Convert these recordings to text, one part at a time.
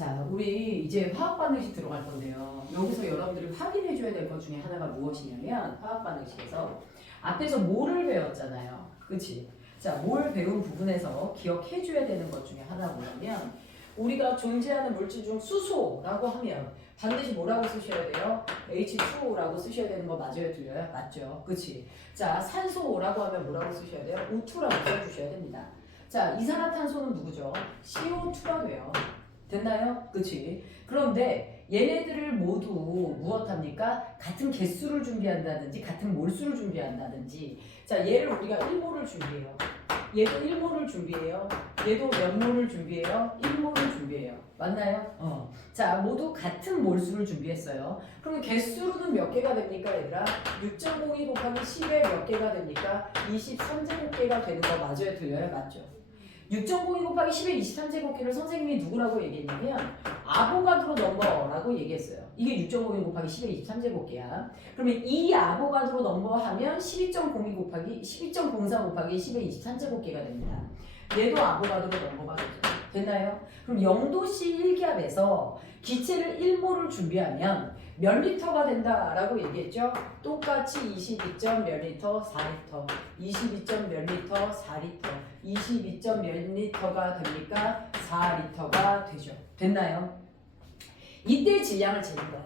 자, 우리 이제 화학 반응식 들어갈 건데요. 여기서 여러분들이 확인해 줘야 될 것 중에 하나가 무엇이냐면 화학 반응식에서 앞에서 몰을 배웠잖아요. 그치? 자, 몰 배운 부분에서 기억해 줘야 되는 것 중에 하나가 뭐냐면 우리가 존재하는 물질 중 수소라고 하면 반드시 뭐라고 쓰셔야 돼요? H2O라고 쓰셔야 되는 거 맞아요? 틀려요? 맞죠? 그치? 자, 산소라고 하면 뭐라고 쓰셔야 돼요? O2라고 써주셔야 됩니다. 자, 이산화탄소는 누구죠? CO2가 돼요. 됐나요? 그치? 그런데 얘네들을 모두 무엇합니까? 같은 개수를 준비한다든지 같은 몰수를 준비한다든지 자, 얘를 우리가 1몰을 준비해요. 얘도 1몰을 준비해요. 얘도 몇 몰을 준비해요? 1몰을 준비해요. 맞나요? 자, 모두 같은 몰수를 준비했어요. 그럼 개수로는 몇 개가 됩니까, 얘들아? 6.02 곱하기 10에 몇 개가 됩니까? 23제곱개가 되는 거 맞아요? 틀려요? 맞죠? 6.02 곱하기 10의 23제곱개를 선생님이 누구라고 얘기했냐면 아보가드로 넘버라고 얘기했어요. 이게 6.02 곱하기 10의 23제곱개야. 그러면 이 아보가드로 넘버 하면 12.02 곱하기 12.04 곱하기 10의 23제곱개가 됩니다. 얘도 아보가드로 넘버가 되죠. 됐나요? 그럼 0도씨 1기압에서 기체를 1몰을 준비하면 몇 리터가 된다라고 얘기했죠? 똑같이 22점 몇 리터 4리터 22점 몇 리터 4리터 22점 몇 리터가 됩니까? 4리터가 되죠. 됐나요? 이때 질량을 재는 거야.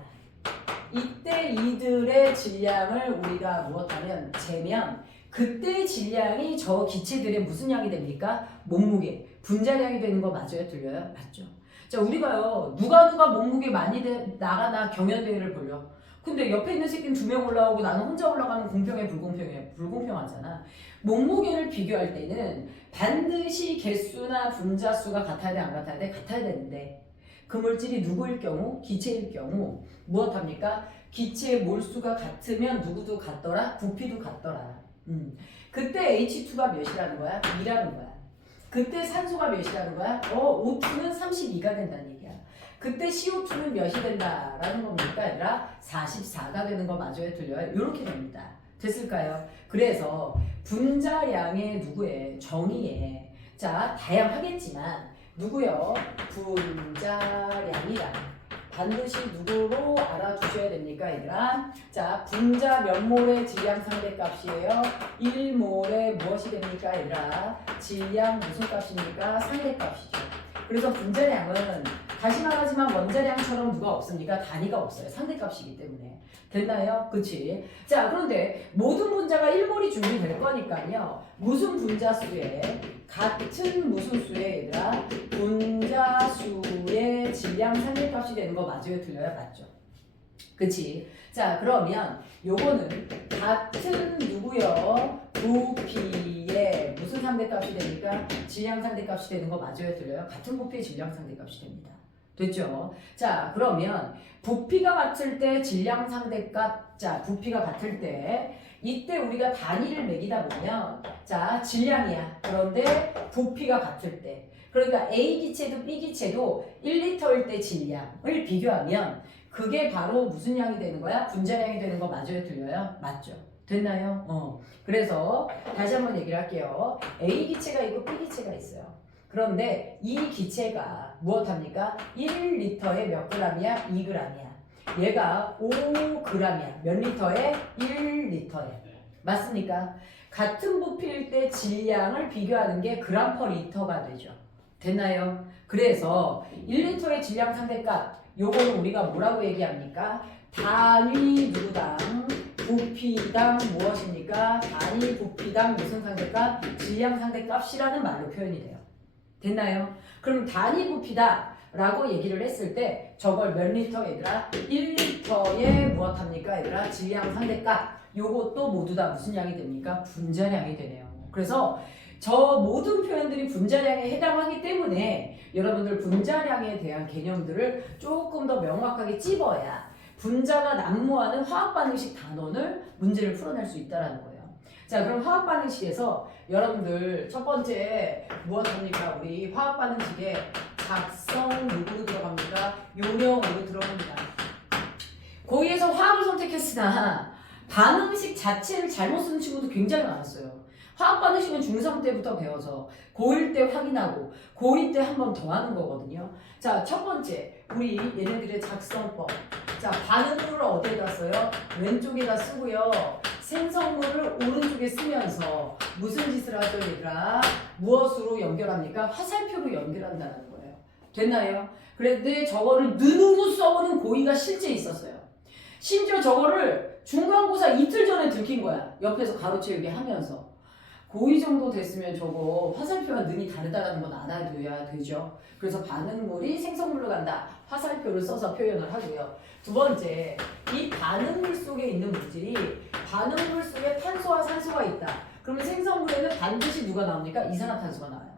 이때 이들의 질량을 우리가 무엇하면 재면 그때 질량이 저 기체들의 무슨 양이 됩니까? 몸무게, 분자량이 되는 거 맞아요? 틀려요? 맞죠? 자, 우리가요 누가 몸무게 많이 나가나 경연대회를 벌려. 근데 옆에 있는 새끼는 2명 올라오고 나는 혼자 올라가면 공평해 불공평해? 불공평하잖아. 몸무게를 비교할 때는 반드시 개수나 분자수가 같아야 돼? 안 같아야 돼? 같아야 되는데 그 물질이 누구일 경우? 기체일 경우 무엇합니까? 기체의 몰수가 같으면 누구도 같더라? 부피도 같더라. 그때 H2가 몇이라는 거야? 2라는 거야. 그때 산소가 몇이라는 거야? O2는 32가 된다는 얘기야. 그때 CO2는 몇이 된다라는 겁니까? 얘들아 44가 되는 거 맞아요? 틀려요? 이렇게 됩니다. 됐을까요? 그래서 분자량의 누구의 정의에 자 다양하겠지만 누구요? 분자량이다. 반드시 누구로 알아두셔야 됩니까, 얘들아? 자, 분자 몇 몰의 질량 상대값이에요? 1몰의 무엇이 됩니까, 얘들아? 질량 무슨 값입니까? 상대값이죠. 그래서 분자량은 다시 말하지만 원자량처럼 누가 없습니까? 단위가 없어요. 상대값이기 때문에. 됐나요? 그치? 자, 그런데 모든 분자가 1몰이 준비될 거니까요. 무슨 분자수에 같은 무슨 수에 얘들아? 분자수의 질량 상대값이 되는 거 맞아요? 틀려요? 맞죠? 그치? 자, 그러면 요거는 같은 누구요? 부피의 무슨 상대값이 됩니까? 질량 상대값이 되는 거 맞아요? 틀려요? 같은 부피의 질량 상대값이 됩니다. 됐죠? 자, 그러면 부피가 같을 때 질량 상대값, 자, 부피가 같을 때 이때 우리가 단위를 매기다 보면 자, 질량이야. 그런데 부피가 같을 때 그러니까 A 기체도 B 기체도 1리터일 때 질량을 비교하면 그게 바로 무슨 양이 되는 거야? 분자량이 되는 거 맞아요? 틀려요? 맞죠? 됐나요? 그래서 다시 한번 얘기를 할게요. A 기체가 있고 B 기체가 있어요. 그런데 이 기체가 무엇합니까? 1리터에 몇 g이야? 2g이야. 얘가 5g이야. 몇 리터에? 1리터에. 맞습니까? 같은 부피일 때 질량을 비교하는 게 그램 퍼 리터가 되죠. 됐나요? 그래서 1리터의 질량 상대값 요거는 우리가 뭐라고 얘기합니까? 단위 누구당 부피당 무엇입니까? 단위 부피당 무슨 상대값? 질량 상대값이라는 말로 표현이 돼요. 됐나요? 그럼 단위 부피다 라고 얘기를 했을 때 저걸 몇 리터 얘들아? 1리터에 무엇합니까 얘들아? 질량 상대값 요것도 모두 다 무슨 양이 됩니까? 분자량이 되네요. 그래서 저 모든 표현들이 분자량에 해당하기 때문에 여러분들 분자량에 대한 개념들을 조금 더 명확하게 찝어야 분자가 난무하는 화학반응식 단원을 문제를 풀어낼 수 있다는 거예요. 자, 그럼 화학반응식에서 여러분들 첫 번째 무엇입니까? 우리 화학반응식에 작성 누구로 들어갑니까? 요령으로 들어갑니다. 고의에서 화학을 선택했으나 반응식 자체를 잘못 쓴 친구도 굉장히 많았어요. 화학 반응식은 중3 때부터 배워서 고1 때 확인하고 고2 때 한 번 더 하는 거거든요. 자, 첫 번째 우리 얘네들의 작성법. 자, 반응물을 어디에다 써요? 왼쪽에다 쓰고요. 생성물을 오른쪽에 쓰면서 무슨 짓을 하죠, 얘들아? 무엇으로 연결합니까? 화살표로 연결한다는 거예요. 됐나요? 그런데 저거를 눈으로 써보는 고의가 실제 있었어요. 심지어 저거를 중간고사 이틀 전에 들킨 거야. 옆에서 가로채우기 하면서. 고2 정도 됐으면 저거 화살표와 눈이 다르다는 건 알아둬야 되죠. 그래서 반응물이 생성물로 간다. 화살표를 써서 표현을 하고요. 두 번째, 이 반응물 속에 있는 물질이 반응물 속에 탄소와 산소가 있다. 그러면 생성물에는 반드시 누가 나옵니까? 이산화탄소가 나와요.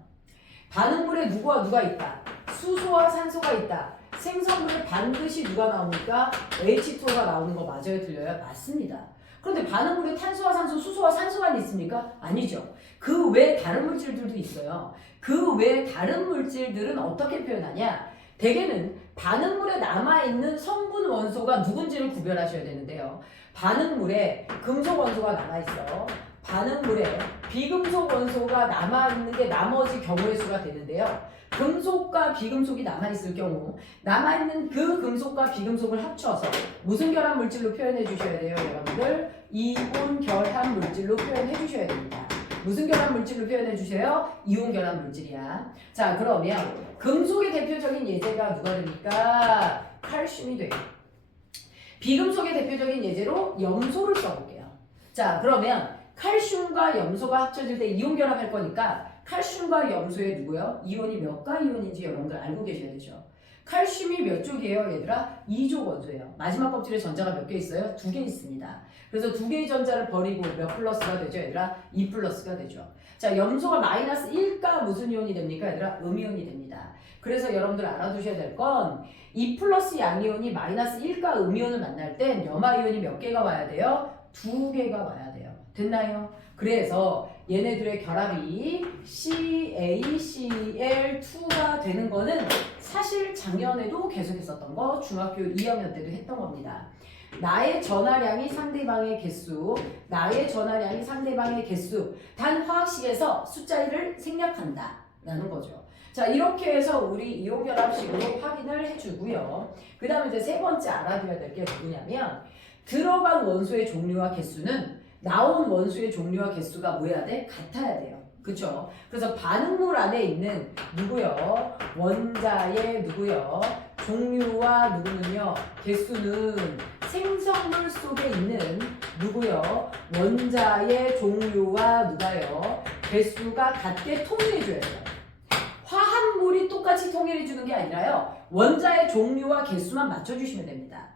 반응물에 누구와 누가 있다? 수소와 산소가 있다. 생성물에 반드시 누가 나옵니까? H2O가 나오는 거 맞아요? 틀려요? 맞습니다. 그런데 반응물에 탄소와 산소, 수소와 산소만 있습니까? 아니죠. 그 외에 다른 물질들도 있어요. 그 외에 다른 물질들은 어떻게 표현하냐? 대개는 반응물에 남아있는 성분 원소가 누군지를 구별하셔야 되는데요. 반응물에 금속 원소가 남아있어. 반응물에 비금속 원소가 남아있는 게 나머지 경우의 수가 되는데요. 금속과 비금속이 남아있을 경우 남아있는 그 금속과 비금속을 합쳐서 무슨 결합 물질로 표현해 주셔야 돼요, 여러분들? 이온 결합 물질로 표현해 주셔야 됩니다. 무슨 결합 물질로 표현해 주세요? 이온 결합 물질이야. 자, 그러면 금속의 대표적인 예제가 누가 됩니까? 칼슘이 돼요. 비금속의 대표적인 예제로 염소를 써볼게요. 자, 그러면 칼슘과 염소가 합쳐질 때 이온 결합할 거니까 칼슘과 염소의 누구요? 이온이 몇가 이온인지 여러분들 알고 계셔야 되죠. 칼슘이 몇 쪽이에요, 얘들아? 2족 원소예요. 마지막 껍질에 전자가 몇 개 있어요? 2개 있습니다. 그래서 2개의 전자를 버리고 몇 플러스가 되죠, 얘들아? 2 플러스가 되죠. 자, 염소가 마이너스 1가 무슨 이온이 됩니까, 얘들아? 음이온이 됩니다. 그래서 여러분들 알아두셔야 될 건 2 플러스 양이온이 마이너스 1가 음이온을 만날 땐 염화이온이 몇 개가 와야 돼요? 2개가 와야 돼요. 됐나요? 그래서 얘네들의 결합이 CaCl2가 되는 거는 사실 작년에도 계속 했었던 거, 중학교 2학년 때도 했던 겁니다. 나의 전하량이 상대방의 개수, 나의 전하량이 상대방의 개수, 단 화학식에서 숫자 1을 생략한다 라는 거죠. 자, 이렇게 해서 우리 이온결합식으로 확인을 해주고요. 그 다음에 이제 세 번째 알아둬야 될 게 누구냐면 들어간 원소의 종류와 개수는 나온 원소의 종류와 개수가 뭐여야 돼? 같아야 돼요. 그쵸? 그래서 반응물 안에 있는 누구요? 원자의 누구요? 종류와 누구는요? 개수는 생성물 속에 있는 누구요? 원자의 종류와 누가요? 개수가 같게 통일해줘야 돼요. 화합물이 똑같이 통일해주는 게 아니라요. 원자의 종류와 개수만 맞춰주시면 됩니다.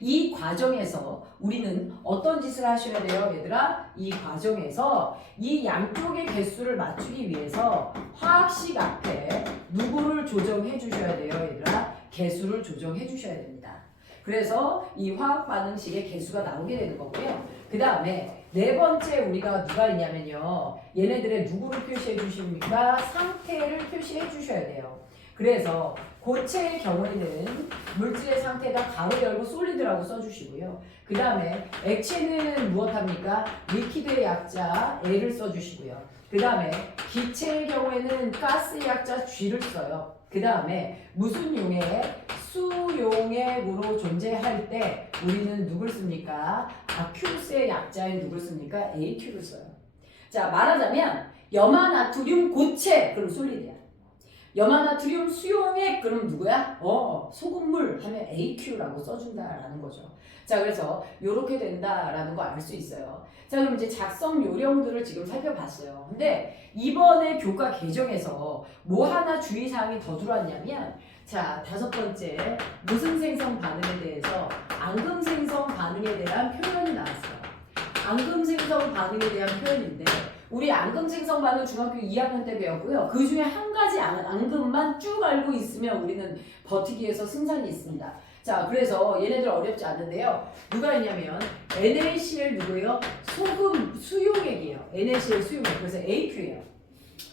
이 과정에서 우리는 어떤 짓을 하셔야 돼요, 얘들아? 이 과정에서 이 양쪽의 개수를 맞추기 위해서 화학식 앞에 누구를 조정해 주셔야 돼요, 얘들아? 개수를 조정해 주셔야 됩니다. 그래서 이 화학 반응식의 개수가 나오게 되는 거고요. 그 다음에 네 번째 우리가 누가 있냐면요. 얘네들의 누구를 표시해 주십니까? 상태를 표시해 주셔야 돼요. 그래서 고체의 경우에는 물질의 상태가 가로 열고 솔리드라고 써주시고요. 그 다음에 액체는 무엇합니까? 리퀴드의 약자 L을 써주시고요. 그 다음에 기체의 경우에는 가스의 약자 G를 써요. 그 다음에 무슨 용액? 수용액으로 존재할 때 우리는 누굴 씁니까? 아큐스의 약자에 누굴 씁니까? AQ를 써요. 자, 말하자면 염화나트륨 고체, 그럼 솔리드야. 염화나트륨 수용액, 그럼 누구야? 소금물 하면 AQ라고 써준다라는 거죠. 자, 그래서 이렇게 된다라는 거 알 수 있어요. 자, 그럼 이제 작성 요령들을 지금 살펴봤어요. 근데 이번에 교과 개정에서 뭐 하나 주의사항이 더 들어왔냐면, 자, 다섯 번째, 무슨 생성 반응에 대해서 앙금 생성 반응에 대한 표현이 나왔어요. 앙금 생성 반응에 대한 표현인데, 우리 앙금 생성 반응 중학교 2학년 때 배웠고요. 그 중에 한 가지 앙금만 쭉 알고 있으면 우리는 버티기 위해서 승산이 있습니다. 자, 그래서 얘네들 어렵지 않은데요. 누가 있냐면 NaCl 누구예요? 소금 수용액이에요. NaCl 수용액. 그래서 AQ예요.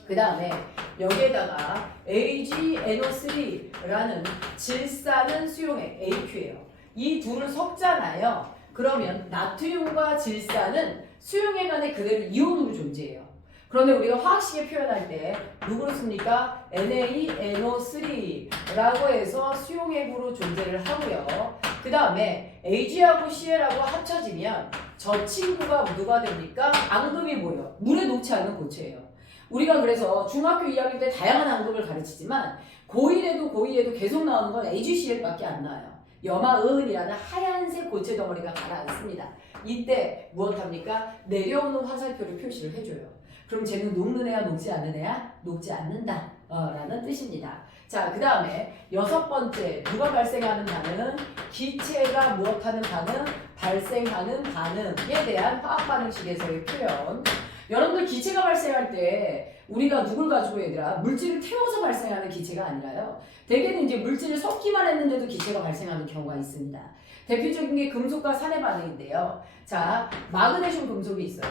그 다음에 여기에다가 AgNO3라는 질산은 수용액 AQ예요. 이 둘을 섞잖아요. 그러면 나트륨과 질산은 수용액 안에 그대로 이온으로 존재해요. 그런데 우리가 화학식에 표현할 때 누구를 씁니까? NaNO3라고 해서 수용액으로 존재를 하고요. 그 다음에 Ag하고 Cl하고 합쳐지면 저 친구가 누가 됩니까? 앙금이 뭐예요? 물에 녹지 않는 고체예요. 우리가 그래서 중학교 2학년 때 다양한 앙금을 가르치지만 고1에도 계속 나오는 건 AgCl밖에 안 나와요. 염화은이라는 하얀색 고체 덩어리가 가라앉습니다. 이때 무엇합니까? 내려오는 화살표를 표시를 해줘요. 그럼 쟤는 녹는 애야 녹지 않는 애야? 녹지 않는다 라는 뜻입니다. 자, 그 다음에 6번째 누가 발생하는 반응? 기체가 무엇하는 반응? 발생하는 반응에 대한 화학 반응식에서의 표현. 여러분들 기체가 발생할 때 우리가 누굴 가지고 얘들아 물질을 태워서 발생하는 기체가 아니라요. 대개는 이제 물질을 섞기만 했는데도 기체가 발생하는 경우가 있습니다. 대표적인 게 금속과 산의 반응인데요. 자, 마그네슘 금속이 있어요.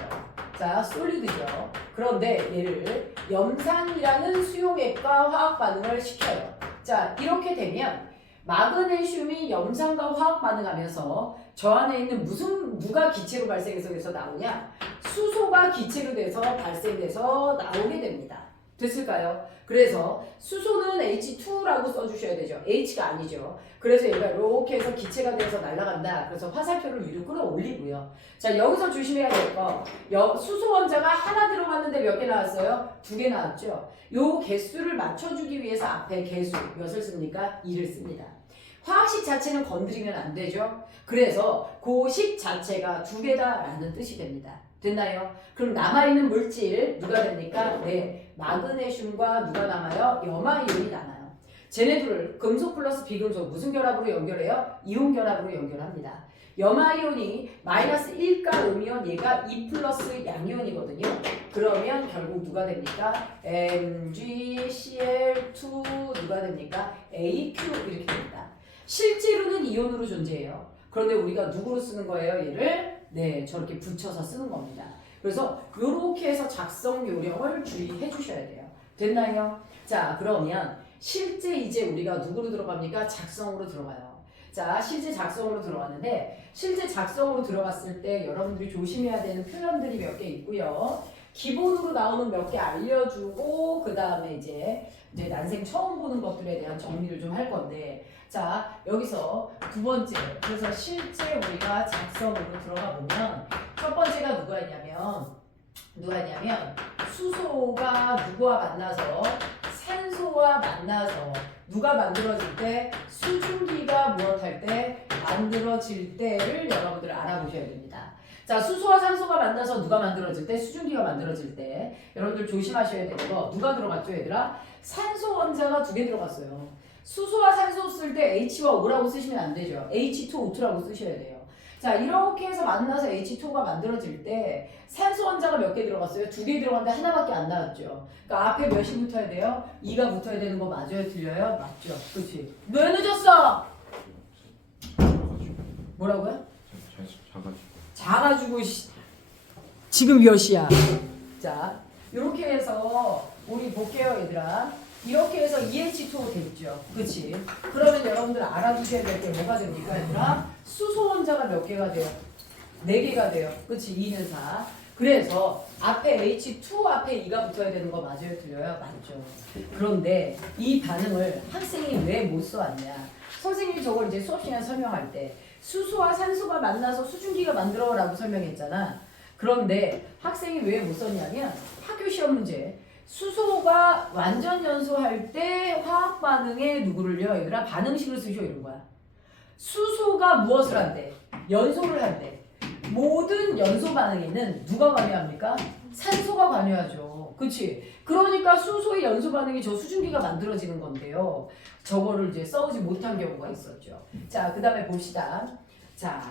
자, 솔리드죠. 그런데 얘를 염산이라는 수용액과 화학 반응을 시켜요. 자, 이렇게 되면 마그네슘이 염산과 화학 반응하면서 저 안에 있는 누가 기체로 발생해서 나오냐? 수소가 기체로 돼서 발생돼서 나오게 됩니다. 됐을까요? 그래서 수소는 H2라고 써주셔야 되죠. H가 아니죠. 그래서 얘가 이렇게 해서 기체가 돼서 날아간다. 그래서 화살표를 위로 끌어올리고요. 자, 여기서 조심해야 될 거. 수소 원자가 하나 들어갔는데 몇 개 나왔어요? 2개 나왔죠. 요 개수를 맞춰주기 위해서 앞에 개수 몇을 씁니까? 2를 씁니다. 화학식 자체는 건드리면 안 되죠. 그래서 그 식 자체가 2개다라는 뜻이 됩니다. 됐나요? 그럼 남아있는 물질 누가 됩니까? 네, 마그네슘과 누가 남아요? 염화이온이 남아요. 쟤네들을 금속 플러스 비금속 무슨 결합으로 연결해요? 이온 결합으로 연결합니다. 염화이온이 마이너스 1가 음이온, 얘가 2 플러스 양이온이거든요. 그러면 결국 누가 됩니까? MgCl2 누가 됩니까? AQ 이렇게 됩니다. 실제로는 이온으로 존재해요. 그런데 우리가 누구로 쓰는 거예요? 얘를 네, 저렇게 붙여서 쓰는 겁니다. 그래서 이렇게 해서 작성 요령을 주의해 주셔야 돼요. 됐나요? 자, 그러면 실제 이제 우리가 누구로 들어갑니까? 작성으로 들어가요. 자, 실제 작성으로 들어갔는데 실제 작성으로 들어갔을 때 여러분들이 조심해야 되는 표현들이 몇 개 있고요. 기본으로 나오는 몇 개 알려주고 그 다음에 이제 난생 처음 보는 것들에 대한 정리를 좀 할 건데 자, 여기서 두 번째, 그래서 실제 우리가 작성으로 들어가 보면 첫 번째가 누가냐면 수소가 누구와 만나서 산소와 만나서 누가 만들어질 때 수증기가 무엇할 때 만들어질 때를 여러분들 알아보셔야 됩니다. 자, 수소와 산소가 만나서 누가 만들어질 때 수증기가 만들어질 때 여러분들 조심하셔야 되는 거 누가 들어갔죠 얘들아? 산소 원자가 2개 들어갔어요. 수소와 산소 쓸 때 H와 O라고 쓰시면 안 되죠. H2O2라고 쓰셔야 돼요. 자, 이렇게 해서 만나서 H2O가 만들어질 때 산소 원자가 몇 개 들어갔어요? 2개 들어갔는데 하나밖에 안 나왔죠. 그러니까 앞에 몇이 붙어야 돼요? 2가 붙어야 되는 거 맞아요? 틀려요? 맞죠? 그렇지. 왜 늦었어? 뭐라고요? 작아지고 지금 몇 시야? 자, 이렇게 해서 우리 볼게요 얘들아. 이렇게 해서 EH2O 됐죠. 그치? 그러면 여러분들 알아두셔야 될 게 뭐가 됩니까 얘들아? 수소 원자가 몇 개가 돼요? 4개가 돼요. 그치? 2는 4. 그래서 앞에 H2 앞에 2가 붙어야 되는 거 맞아요? 틀려요? 맞죠. 그런데 이 반응을 학생이 왜 못 써왔냐? 선생님이 저걸 이제 수업 시간에 설명할 때 수소와 산소가 만나서 수증기가 만들어라고 설명했잖아. 그런데 학생이 왜 못 썼냐면 학교 시험 문제 수소가 완전 연소할 때 화학 반응에 누구를요? 얘들아 반응식을 쓰셔 이런 거야. 수소가 무엇을 한대? 연소를 한대. 모든 연소 반응에는 누가 관여합니까? 산소가 관여하죠. 그치? 그러니까 수소의 연소 반응이 저 수증기가 만들어지는 건데요. 저거를 이제 써오지 못한 경우가 있었죠. 자, 그 다음에 봅시다. 자,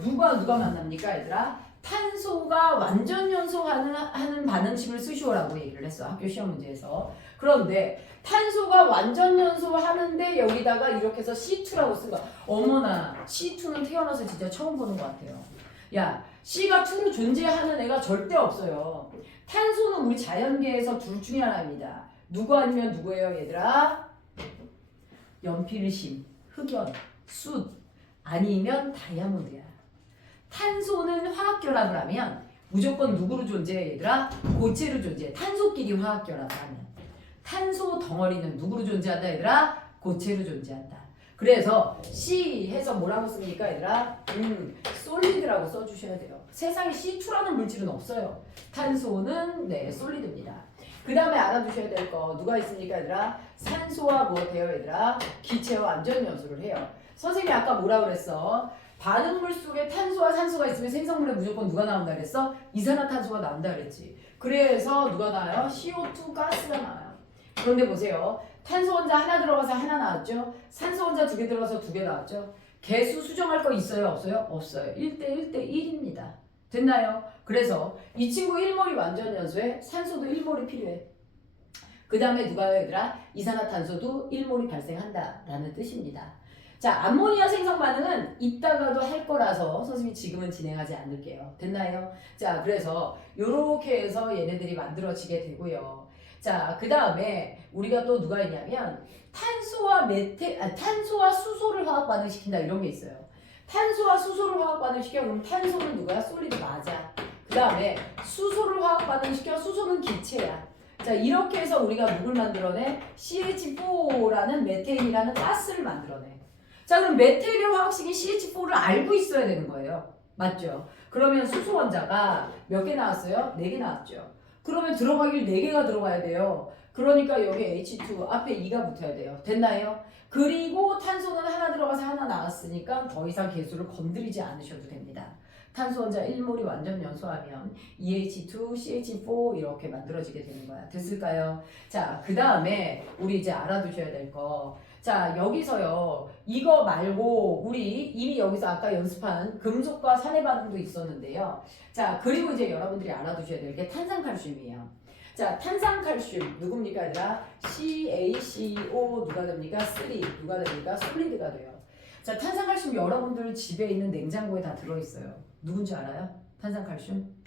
누가 만납니까 얘들아? 탄소가 완전 연소하는 반응식을 쓰시오라고 얘기를 했어. 학교 시험 문제에서. 그런데 탄소가 완전 연소하는데 여기다가 이렇게 해서 C2라고 쓴 거야. 어머나 C2는 태어나서 진짜 처음 보는 것 같아요. 야, C가 2로 존재하는 애가 절대 없어요. 탄소는 우리 자연계에서 둘 중에 하나입니다. 누구 아니면 누구예요 얘들아? 연필심, 흑연, 숯 아니면 다이아몬드야. 탄소는 화학 결합을 하면 무조건 누구로 존재해 얘들아? 고체로 존재해. 탄소끼리 화학결합하면. 탄소 덩어리는 누구로 존재한다 얘들아? 고체로 존재한다. 그래서 C 해서 뭐라고 씁니까 얘들아? 솔리드라고 써주셔야 돼요. 세상에 C2라는 물질은 없어요. 탄소는 네 솔리드입니다. 그 다음에 알아두셔야 될 거 누가 있습니까 얘들아? 산소와 무엇해요 얘들아? 기체와 안전연소를 해요. 선생님이 아까 뭐라 그랬어? 반응물 속에 탄소와 산소가 있으면 생성물에 무조건 누가 나온다 그랬어? 이산화탄소가 나온다 그랬지. 그래서 누가 나와요? CO2 가스가 나와요. 그런데 보세요. 탄소 원자 하나 들어가서 하나 나왔죠? 산소 원자 두 개 들어가서 두 개 나왔죠? 개수 수정할 거 있어요? 없어요? 없어요. 1대 1대1입니다. 됐나요? 그래서 이 친구 1몰이 완전 연소에 산소도 1몰이 필요해. 그 다음에 누가요 얘들아? 이산화탄소도 1몰이 발생한다 라는 뜻입니다. 자, 암모니아 생성 반응은 이따가도 할 거라서 선생님이 지금은 진행하지 않을게요. 됐나요? 자, 그래서 요렇게 해서 얘네들이 만들어지게 되고요. 자, 그 다음에 우리가 또 누가 있냐면 탄소와 수소를 화학 반응시킨다 이런 게 있어요. 탄소와 수소를 화학 반응시켜. 그럼 탄소는 누구야? 솔리드 맞아. 그 다음에 수소를 화학 반응시켜. 수소는 기체야. 자, 이렇게 해서 우리가 누굴 만들어내? CH4라는 메테인이라는 가스를 만들어내. 자, 그럼 메테인의 화학식인 CH4를 알고 있어야 되는 거예요. 맞죠? 그러면 수소 원자가 몇 개 나왔어요? 4개 나왔죠. 그러면 들어가길 4개가 들어가야 돼요. 그러니까 여기 H2 앞에 2가 붙어야 돼요. 됐나요? 그리고 탄소는 하나 들어가서 하나 나왔으니까 더 이상 개수를 건드리지 않으셔도 됩니다. 탄소 원자 1몰이 완전 연소하면 EH2, CH4 이렇게 만들어지게 되는 거야. 됐을까요? 자, 그 다음에 우리 이제 알아두셔야 될 거. 자, 여기서요. 이거 말고 우리 이미 여기서 아까 연습한 금속과 산의 반응도 있었는데요. 자, 그리고 이제 여러분들이 알아두셔야 될 게 탄산칼슘이에요. 자, 탄산칼슘 누굽니까 얘들아? CaCO 누가 됩니까? 3 누가 됩니까? 솔리드가 돼요. 자, 탄산칼슘 여러분들 집에 있는 냉장고에 다 들어있어요. 누군지 알아요? 탄산칼슘?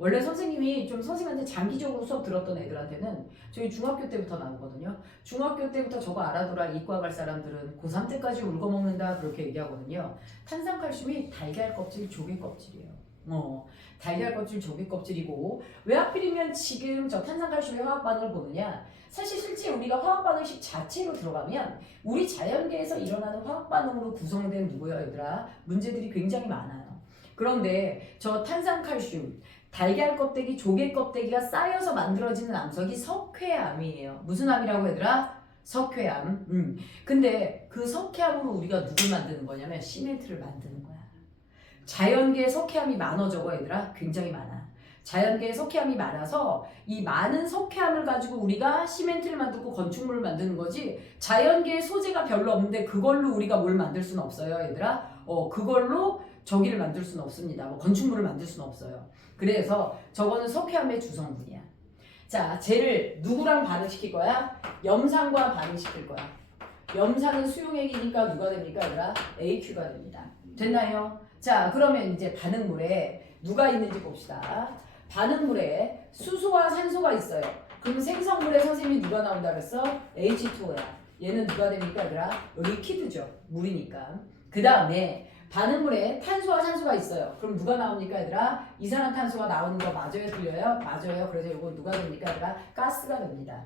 원래 선생님이 좀 선생님한테 장기적으로 수업 들었던 애들한테는 저희 중학교 때부터 나오거든요. 중학교 때부터 저거 알아둬라 이과 갈 사람들은 고3 때까지 울고 먹는다 그렇게 얘기하거든요. 탄산칼슘이 달걀 껍질, 조개 껍질이에요. 달걀 껍질, 조개 껍질이고 왜 하필이면 지금 저 탄산칼슘의 화학 반응을 보느냐? 사실 실제 우리가 화학 반응식 자체로 들어가면 우리 자연계에서 일어나는 화학 반응으로 구성된 누구야 얘들아? 문제들이 굉장히 많아요. 그런데 저 탄산칼슘 달걀 껍데기, 조개 껍데기가 쌓여서 만들어지는 암석이 석회암이에요. 무슨 암이라고 얘들아? 석회암. 근데 그 석회암으로 우리가 누굴 만드는 거냐면 시멘트를 만드는 거야. 자연계에 석회암이 많아 적어 얘들아? 굉장히 많아. 자연계에 석회암이 많아서 이 많은 석회암을 가지고 우리가 시멘트를 만들고 건축물을 만드는 거지 자연계에 소재가 별로 없는데 그걸로 우리가 뭘 만들 수는 없어요 얘들아? 그걸로 저기를 만들 수는 없습니다. 뭐 건축물을 만들 수는 없어요. 그래서 저거는 석회암의 주성분이야. 자, 쟤를 누구랑 반응시킬 거야? 염산과 반응시킬 거야. 염산은 수용액이니까 누가 됩니까 얘들아? AQ가 됩니다. 됐나요? 자, 그러면 이제 반응물에 누가 있는지 봅시다. 반응물에 수소와 산소가 있어요. 그럼 생성물에 선생님이 누가 나온다 그랬어? H2O야. 얘는 누가 됩니까 얘들아? 리퀴드죠. 물이니까. 그 다음에 반응물에 탄소와 산소가 있어요. 그럼 누가 나옵니까 얘들아? 이산화탄소가 나오는 거 맞아요? 틀려요? 맞아요. 그래서 이거 누가 됩니까 얘들아? 가스가 됩니다.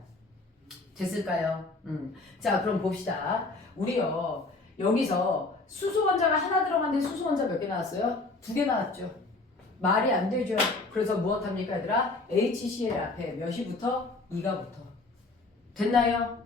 됐을까요? 자, 그럼 봅시다. 우리요 여기서 수소 원자가 하나 들어갔는데 수소 원자 몇 개 나왔어요? 2개 나왔죠. 말이 안 되죠. 그래서 무엇 합니까 얘들아? HCl 앞에 몇이 붙어? 2가 붙어. 됐나요?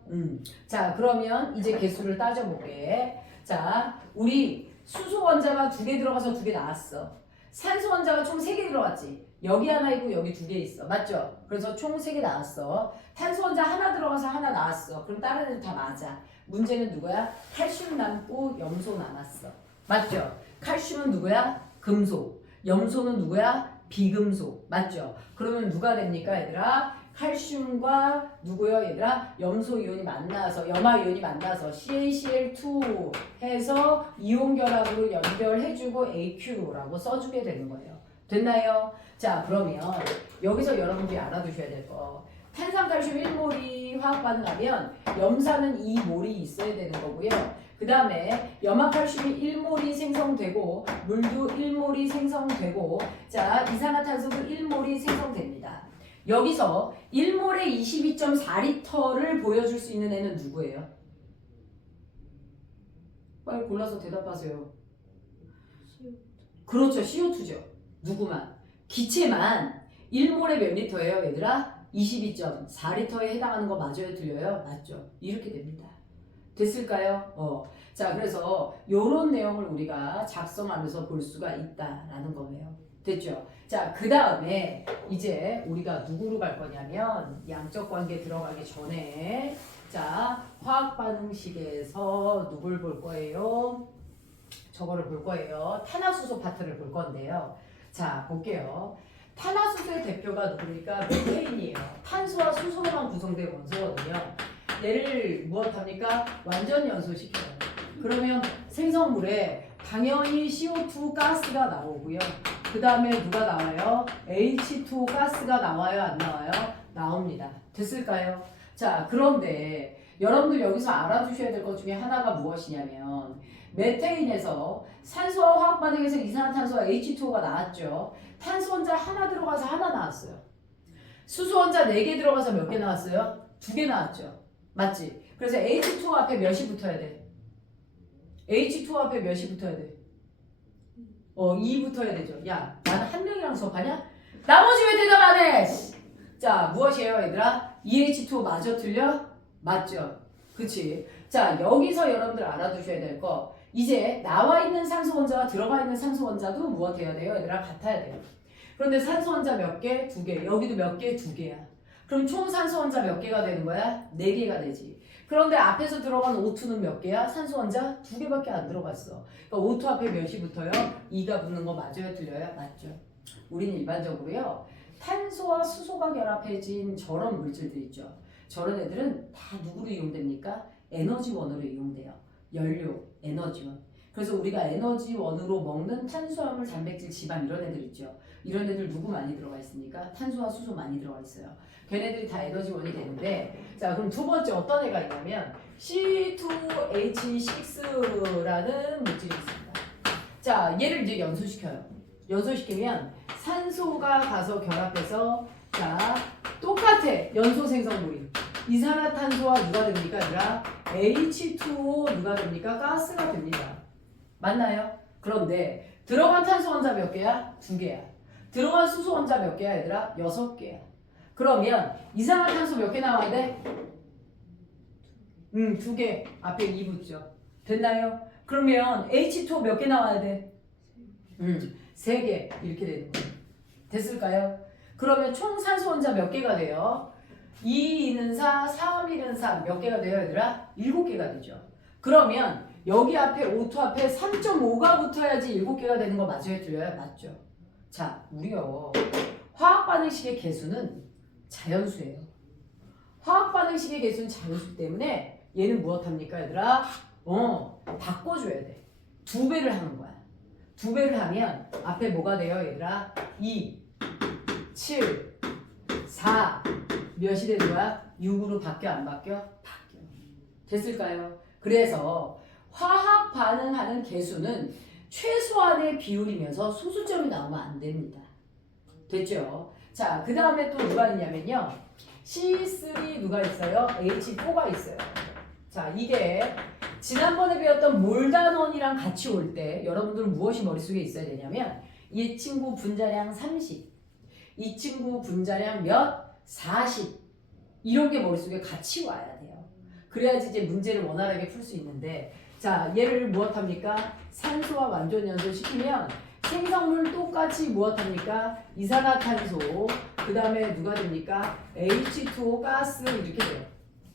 자, 그러면 이제 개수를 따져볼게. 자, 우리 수소 원자가 2개 들어가서 2개 나왔어. 산소 원자가 총 3개 들어갔지. 여기 하나 있고 여기 2개 있어. 맞죠? 그래서 총 3개 나왔어. 탄소 원자 하나 들어가서 하나 나왔어. 그럼 다른 애들 다 맞아. 문제는 누구야? 칼슘 남고 염소 남았어. 맞죠? 칼슘은 누구야? 금속. 염소는 누구야? 비금속. 맞죠? 그러면 누가 됩니까 얘들아? 칼슘과 누구요 얘들아? 염소 이온이 만나서 염화 이온이 만나서 CaCl2 해서 이온 결합으로 연결해주고 AQ라고 써주게 되는 거예요. 됐나요? 자, 그러면 여기서 여러분들이 알아두셔야 될 거. 탄산칼슘 1몰이 화학 반응하면 염산은 2몰이 있어야 되는 거고요. 그 다음에 염화칼슘이 1몰이 생성되고 물도 1몰이 생성되고 자 이산화탄소도 1몰이 생성됩니다. 여기서 1몰에 22.4리터를 보여줄 수 있는 애는 누구예요? 빨리 골라서 대답하세요. 그렇죠. CO2죠. 누구만? 기체만 1몰에 몇 리터예요, 얘들아? 22.4리터에 해당하는 거 맞아요? 틀려요? 맞죠. 이렇게 됩니다. 됐을까요? 자, 그래서 요런 내용을 우리가 작성하면서 볼 수가 있다라는 거예요. 됐죠? 자, 그 다음에 이제 우리가 누구로 갈 거냐면 양적 관계 들어가기 전에 자, 화학 반응식에서 누굴 볼 거예요? 저거를 볼 거예요. 탄화수소 파트를 볼 건데요. 자, 볼게요. 탄화수소의 대표가 누구니까 메테인이에요. 탄소와 수소로만 구성된 원소거든요. 얘를 무엇합니까? 완전 연소시켜요. 그러면 생성물에 당연히 CO2 가스가 나오고요. 그 다음에 누가 나와요? H2O 가스가 나와요? 안 나와요? 나옵니다. 됐을까요? 자, 그런데 여러분들 여기서 알아두셔야 될 것 중에 하나가 무엇이냐면 메테인에서 산소와 화학 반응에서 이산화탄소와 H2O가 나왔죠. 탄소 원자 하나 들어가서 하나 나왔어요. 수소 원자 4개 들어가서 몇 개 나왔어요? 2개 나왔죠. 맞지? 그래서 H2O 앞에 몇이 붙어야 돼? H2O 앞에 몇이 붙어야 돼? 2 붙어야 되죠. 야, 나는 한 명이랑 수업하냐? 나머지 왜 대답 안 해? 자, 무엇이에요, 얘들아? EH2O 맞아, 틀려? 맞죠? 그치? 자, 여기서 여러분들 알아두셔야 될 거. 이제 나와 있는 산소 원자와 들어가 있는 산소 원자도 무엇 해야 돼요? 얘들아, 같아야 돼요. 그런데 산소 원자 몇 개? 2개. 여기도 몇 개? 2개야. 그럼 총 산소 원자 몇 개가 되는 거야? 4개가 되지. 그런데 앞에서 들어간 O2는 몇 개야? 산소 원자 2개밖에 안 들어갔어. 그러니까 O2 앞에 몇이 붙어요? 2가 붙는 거 맞아요? 틀려요? 맞죠. 우린 일반적으로요. 탄소와 수소가 결합해진 저런 물질들 있죠. 저런 애들은 다 누구로 이용됩니까? 에너지원으로 이용돼요. 연료, 에너지원. 그래서 우리가 에너지원으로 먹는 탄수화물, 단백질, 지방 이런 애들 있죠. 이런 애들 누구 많이 들어가 있습니까? 탄소와 수소 많이 들어가 있어요. 걔네들이 다 에너지원이 되는데 자 그럼 두 번째 어떤 애가 있냐면 C2H6라는 물질이 있습니다. 자 얘를 이제 연소시켜요. 연소시키면 산소가 가서 결합해서 자 똑같아 연소 생성물이 이산화탄소와 누가 됩니까? 얘들아 H2O 누가 됩니까? 가스가 됩니다. 맞나요? 그런데 들어간 탄소 원자 몇 개야? 2개야. 들어간 수소 원자 몇 개야 얘들아? 6개야. 그러면 이산화탄소 몇 개 나와야 돼? 2개. 앞에 2 붙죠. 됐나요? 그러면 H2O 몇 개 나와야 돼? 3개. 이렇게 되는 거예요. 됐을까요? 그러면 총 산소 원자 몇 개가 돼요? 2, 2는 4, 3, 1은 3. 몇 개가 돼요 얘들아? 7개가 되죠. 그러면 여기 앞에 O2 앞에 3.5가 붙어야지 7개가 되는 거 맞아요? 틀려요? 맞죠. 자, 우리요. 화학 반응식의 개수는 자연수예요. 화학 반응식의 개수는 자연수 때문에 얘는 무엇합니까 얘들아? 바꿔줘야 돼. 2배를 하는 거야. 2배를 하면 앞에 뭐가 돼요 얘들아? 2, 7, 4 몇이 되는 거야? 6으로 바뀌어 안 바뀌어? 바뀌어. 됐을까요? 그래서 화학 반응하는 개수는 최소한의 비율이면서 소수점이 나오면 안 됩니다. 됐죠? 자, 그 다음에 또 누가 있냐면요. C3 누가 있어요? H4가 있어요. 자, 이게 지난번에 배웠던 몰단원이랑 같이 올 때 여러분들은 무엇이 머릿속에 있어야 되냐면 이 친구 분자량 30, 이 친구 분자량 몇? 40 이런 게 머릿속에 같이 와야 돼요. 그래야지 이제 문제를 원활하게 풀 수 있는데 자, 얘를 무엇합니까? 산소와 완전 연소시키면 생성물 똑같이 무엇합니까? 이산화탄소, 그 다음에 누가 됩니까? H2O 가스 이렇게 돼요.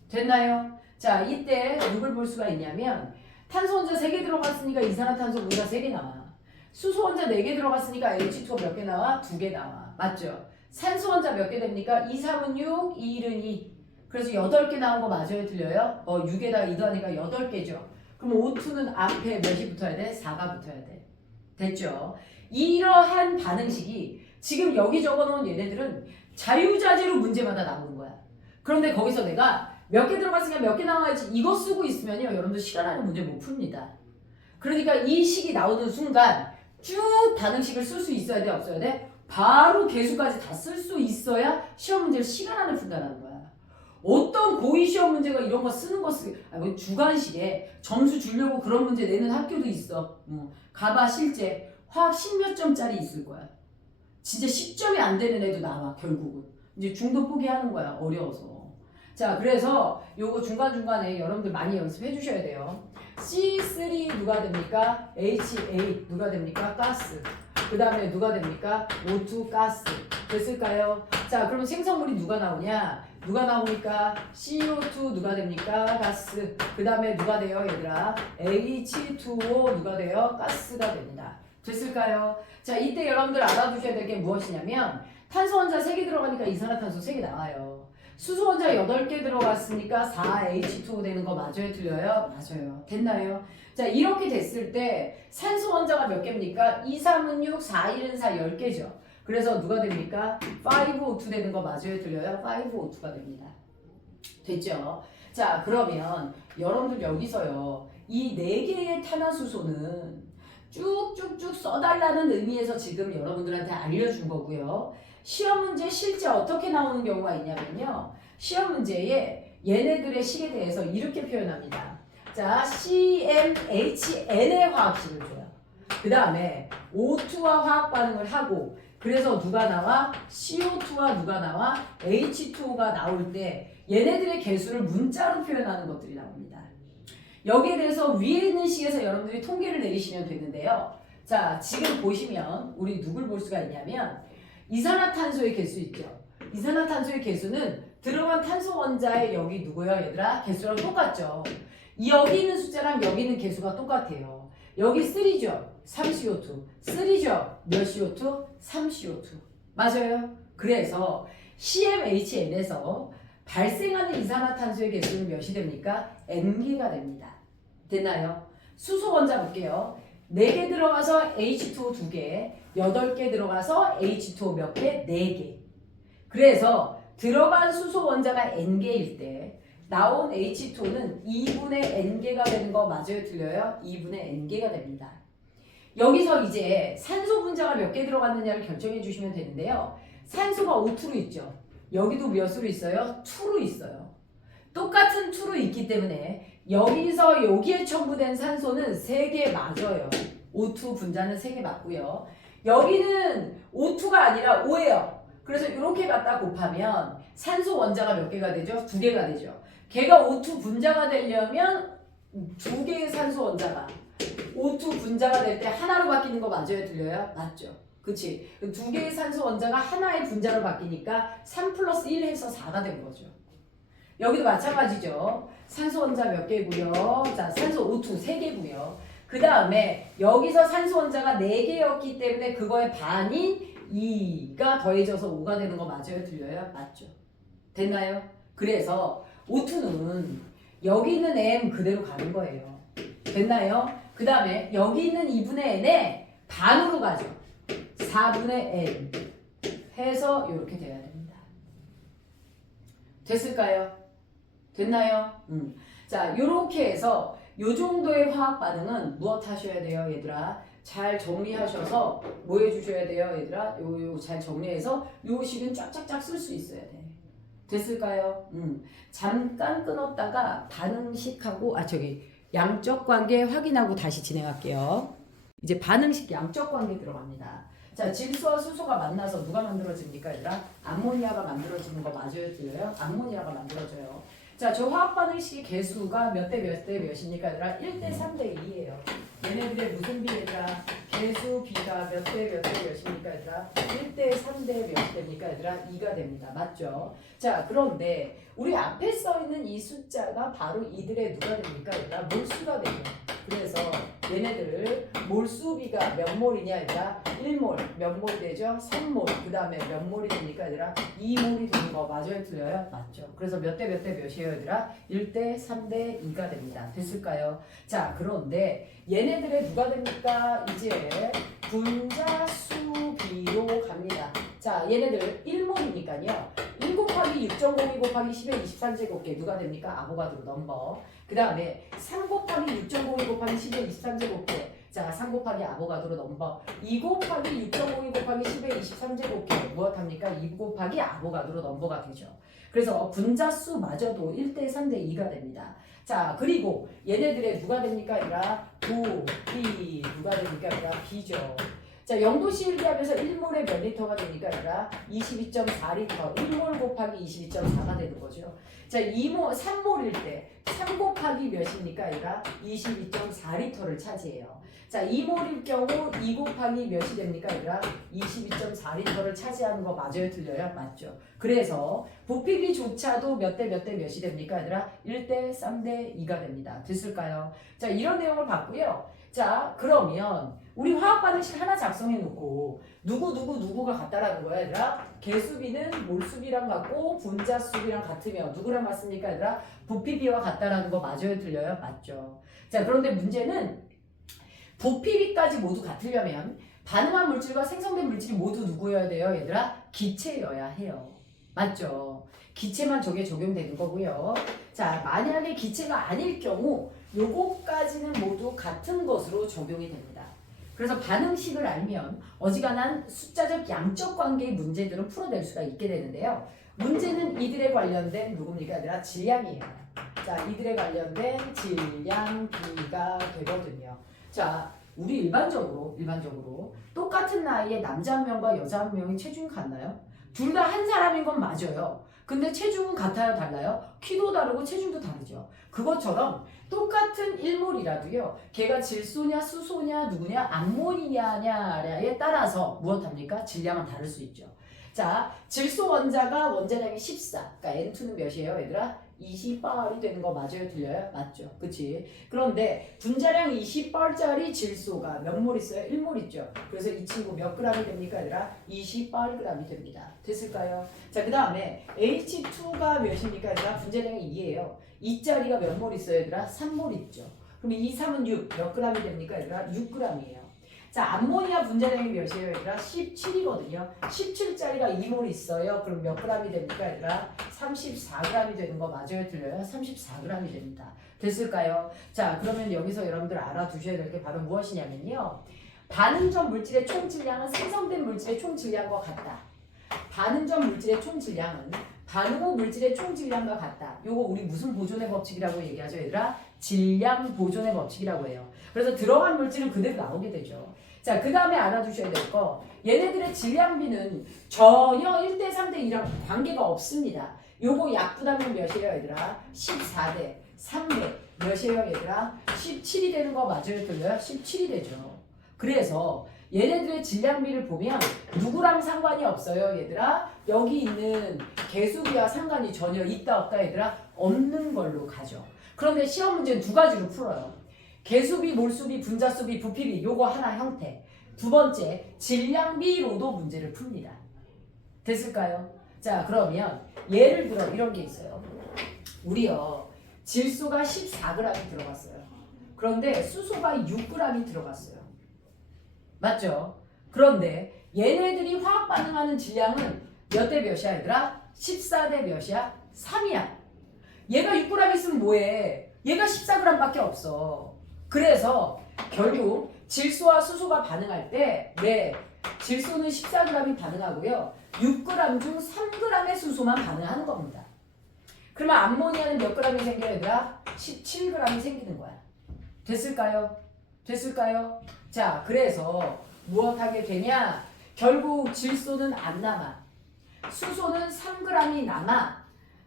됐나요? 자, 이때 누굴 볼 수가 있냐면 탄소 원자 3개 들어갔으니까 이산화탄소 분자 3개 나와. 수소 원자 4개 들어갔으니까 H2O 몇 개 나와? 2개 나와. 맞죠? 산소 원자 몇 개 됩니까? 2, 3은 6, 2, 1은 2. 그래서 8개 나온 거 맞아요? 틀려요? 6에다가 2 더하니까 8개죠. 그럼 O2는 앞에 몇이 붙어야 돼? 4가 붙어야 돼. 됐죠? 이러한 반응식이 지금 여기 적어놓은 얘네들은 자유자재로 문제마다 나오는 거야. 그런데 거기서 내가 몇 개 들어갔으니까 몇 개 나와야지 이거 쓰고 있으면요. 여러분들 시간 안에 문제 못 풉니다. 그러니까 이 식이 나오는 순간 쭉 반응식을 쓸 수 있어야 돼, 없어야 돼? 바로 개수까지 다 쓸 수 있어야 시험 문제를 시간 안에 푼다는 거야. 어떤 고의 시험 문제가 이런 거 쓰는 뭐 주관식에 점수 주려고 그런 문제 내는 학교도 있어. 가봐 실제 화학 10몇 점짜리 있을 거야. 진짜 10점이 안 되는 애도 나와 결국은. 이제 중도 포기하는 거야 어려워서. 자 그래서 요거 중간중간에 여러분들 많이 연습해 주셔야 돼요. C3 누가 됩니까? HA 누가 됩니까? 가스. 그 다음에 누가 됩니까? O2 가스. 됐을까요? 자 그럼 생성물이 누가 나오냐? 누가 나오니까 CO2 누가 됩니까? 가스. 그 다음에 누가 돼요 얘들아? H2O 누가 돼요? 가스가 됩니다. 됐을까요? 자 이때 여러분들 알아두셔야 될 게 무엇이냐면 탄소 원자 3개 들어가니까 이산화탄소 3개 나와요. 수소 원자 8개 들어갔으니까 4H2O 되는 거 맞아요? 틀려요? 맞아요. 됐나요? 자 이렇게 됐을 때 산소 원자가 몇 개입니까? 2, 3은 6, 4, 1은 4, 10개죠. 그래서 누가 됩니까? 5O2 되는 거 맞아요? 틀려요? 5O2가 됩니다. 됐죠? 자 그러면 여러분들 여기서요 이 4개의 탄화수소는 쭉쭉쭉 써달라는 의미에서 지금 여러분들한테 알려준 거고요. 시험 문제 실제 어떻게 나오는 경우가 있냐면요. 시험 문제에 얘네들의 식에 대해서 이렇게 표현합니다. 자, CmHn의 화학식을 줘요. 그 다음에 O2와 화학 반응을 하고 그래서 누가 나와? CO2와 누가 나와? H2O가 나올 때 얘네들의 개수를 문자로 표현하는 것들이 나옵니다. 여기에 대해서 위에 있는 식에서 여러분들이 통계를 내리시면 되는데요. 자, 지금 보시면 우리 누굴 볼 수가 있냐면 이산화탄소의 개수 있죠. 이산화탄소의 개수는 들어간 탄소 원자의 여기 누구요 얘들아? 개수랑 똑같죠. 여기 있는 숫자랑 여기 있는 개수가 똑같아요. 여기 3죠. 3CO2. 3죠. 몇 CO2? 3CO2. 맞아요. 그래서 CmHn에서 발생하는 이산화탄소의 개수는 몇이 됩니까? N개가 됩니다. 됐나요? 수소 원자 볼게요. 4개 들어가서 H2O 2개, 8개 들어가서 H2O 몇 개? 4개. 그래서 들어간 수소 원자가 N개일 때 나온 H2O는 2분의 N개가 되는 거 맞아요? 틀려요? 2분의 N개가 됩니다. 여기서 이제 산소 분자가 몇 개 들어갔느냐를 결정해 주시면 되는데요. 산소가 O2로 있죠. 여기도 몇으로 있어요? 2로 있어요. 똑같은 2로 있기 때문에 여기서 여기에 첨부된 산소는 3개 맞아요. O2 분자는 3개 맞고요. 여기는 O2가 아니라 O예요. 그래서 이렇게 갖다 곱하면 산소 원자가 몇 개가 되죠? 2개가 되죠. 걔가 O2 분자가 되려면 2개의 산소 원자가 O2 분자가 될 때 하나로 바뀌는 거 맞아요? 틀려요? 맞죠. 그치? 2개의 산소 원자가 하나의 분자로 바뀌니까 3 플러스 1 해서 4가 된 거죠. 여기도 마찬가지죠. 산소 원자 몇 개고요? 자, 산소 O2 3개고요. 그 다음에 여기서 산소 원자가 4개였기 때문에 그거의 반인 2가 더해져서 5가 되는 거 맞아요? 틀려요? 맞죠. 됐나요? 그래서 O2는 여기 있는 M 그대로 가는 거예요. 됐나요? 그 다음에 여기 있는 2분의 N에 반으로 가죠. 4분의 N 해서 이렇게 돼야 됩니다. 됐을까요? 됐나요? 자, 요렇게 해서 요 정도의 화학 반응은 무엇 하셔야 돼요, 얘들아? 잘 정리하셔서 뭐 해주셔야 돼요, 얘들아? 요 잘 정리해서 요 식은 쫙쫙쫙 쓸 수 있어야 돼. 됐을까요? 잠깐 끊었다가 반응식하고 양적 관계 확인하고 다시 진행할게요. 이제 반응식 양적 관계 들어갑니다. 자, 질소와 수소가 만나서 누가 만들어집니까, 얘들아? 암모니아가 만들어지는 거 맞아요, 틀려요? 암모니아가 만들어져요. 자, 저 화학 반응식의 개수가 몇 대 몇 대 몇입니까, 얘들아? 1대 3대 2예요. 얘네들의 무슨 비, 얘들아? 개수 B가 몇 대 몇 대 몇입니까, 얘들아? 1대 3대 몇 대입니까, 얘들아? 2가 됩니다. 맞죠? 자, 그런데 우리 앞에 써 있는 이 숫자가 바로 이들의 누가 됩니까, 얘들아? 몰수가 되죠. 그래서 얘네들을 몰수 B가 몇 몰이냐, 얘들아? 1몰. 몇 몰이 되죠? 3몰. 그 다음에 몇 몰이 됩니까, 얘들아? 2몰이 되는 거 맞아요, 틀려요? 맞죠. 그래서 몇 대 몇 대 몇이에요, 얘들아? 1대 3대 2가 됩니다. 됐을까요? 자, 그런데 얘네들의 누가 됩니까? 이제 분자수 B로 갑니다. 자, 얘네들 1몰이니까요. 1 곱하기 6.02 곱하기 10의 23제곱계 누가 됩니까? 아보가드로 넘버. 그 다음에 3 곱하기 6.02 곱하기 10의 23제곱계. 자, 3 곱하기 아보가드로 넘버. 2 곱하기 6.02 곱하기 10의 23제곱계 무엇합니까? 2 곱하기 아보가드로 넘버가 되죠. 그래서 분자수마저도 1대 3대 2가 됩니다. 자, 그리고 얘네들의 누가 됩니까? 아니라 부피 누가 됩니까? 아니라 B죠. 자, 0도씨 1기압에서 1몰에 몇 리터가 되니까 아니라 22.4리터 1몰 곱하기 22.4가 되는 거죠. 자, 2몰, 3몰일 때 3 곱하기 몇입니까? 아니라 22.4리터를 차지해요. 자, 2몰일 경우 2 곱하기 몇이 됩니까? 아니라 22.4리터를 차지하는 거 맞아요? 틀려요? 맞죠. 그래서 부피비조차도 몇 대 몇이 됩니까? 아니라 1대 3대 2가 됩니다. 됐을까요? 자, 이런 내용을 봤고요. 자, 그러면 우리 화학반응식 하나 작성해 놓고 누구가 같다라는 거야. 얘들아, 개수비는 몰수비랑 같고 분자수비랑 같으면 누구랑 같습니까? 얘들아, 부피비와 같다라는 거 맞아요? 틀려요? 맞죠. 자, 그런데 문제는 부피비까지 모두 같으려면 반응한 물질과 생성된 물질이 모두 누구여야 돼요? 얘들아, 기체여야 해요. 맞죠? 기체만 저게 적용되는 거고요. 자, 만약에 기체가 아닐 경우 요거까지는 모두 같은 것으로 적용이 됩니다. 그래서 반응식을 알면 어지간한 숫자적 양적 관계의 문제들은 풀어낼 수가 있게 되는데요. 문제는 이들에 관련된 누굽니까? 아니라 질량이에요. 자, 이들에 관련된 질량 B가 되거든요. 자, 우리 일반적으로 똑같은 나이에 남자 한 명과 여자 한 명이 체중이 같나요? 둘 다 한 사람인 건 맞아요. 근데 체중은 같아요? 달라요? 키도 다르고 체중도 다르죠. 그것처럼 똑같은 1몰이라도요. 걔가 질소냐 수소냐 누구냐 암모니아냐에 따라서 무엇합니까? 질량은 다를 수 있죠. 자, 질소 원자량이 14. 그러니까 N2는 몇이에요, 얘들아? 20발이 되는 거 맞아요? 틀려요? 맞죠. 그치? 그런데 분자량 20발짜리 질소가 몇 몰 있어요? 1몰 있죠. 그래서 이 친구 몇 g이 됩니까? 얘들아? 20발g이 됩니다. 됐을까요? 자, 그 다음에 H2가 몇입니까? 얘들아? 분자량이 2예요. 2짜리가 몇 몰 있어요? 얘들아? 3몰 있죠. 그럼 2, 3은 6. 몇 g이 됩니까? 얘들아? 6g이에요. 자, 암모니아 분자량이 몇이에요? 얘들아? 17이거든요. 17짜리가 2몰 있어요. 그럼 몇 g이 됩니까? 얘들아? 34g이 되는 거 맞아요? 틀려요? 34g이 됩니다. 됐을까요? 자, 그러면 여기서 여러분들 알아두셔야 될 게 바로 무엇이냐면요. 반응 전 물질의 총 질량은 생성된 물질의 총 질량과 같다. 반응 전 물질의 총 질량은 반응 후 물질의 총 질량과 같다. 요거 우리 무슨 보존의 법칙이라고 얘기하죠, 얘들아? 질량 보존의 법칙이라고 해요. 그래서 들어간 물질은 그대로 나오게 되죠. 자, 그 다음에 알아두셔야 될 거, 얘네들의 질량비는 전혀 1대 3대 2랑 관계가 없습니다. 요거 약분하면 몇이에요, 얘들아? 14대 3대 몇이에요, 얘들아? 17이 되는 거 맞아요, 틀려요? 17이 되죠. 그래서 얘네들의 질량비를 보면 누구랑 상관이 없어요, 얘들아? 여기 있는 개수비와 상관이 전혀 있다 없다, 얘들아? 없는 걸로 가죠. 그런데 시험 문제는 두 가지로 풀어요. 개수비, 몰수비, 분자수비, 부피비 요거 하나 형태. 두 번째, 질량비로도 문제를 풉니다. 됐을까요? 자, 그러면 예를 들어 이런 게 있어요. 우리요, 질소가 14g이 들어갔어요. 그런데 수소가 6g이 들어갔어요. 맞죠? 그런데 얘네들이 화학 반응하는 질량은 몇 대 몇이야, 얘들아? 14대 몇이야? 3이야. 얘가 6g 있으면 뭐해? 얘가 14g밖에 없어. 그래서 결국 질소와 수소가 반응할 때 질소는 14g이 반응하고요. 6g 중 3g의 수소만 반응하는 겁니다. 그러면 암모니아는 몇 g이 생겨요, 얘들아? 17g이 생기는 거야. 됐을까요? 자, 그래서 무엇하게 되냐? 결국 질소는 안 남아. 수소는 3g이 남아.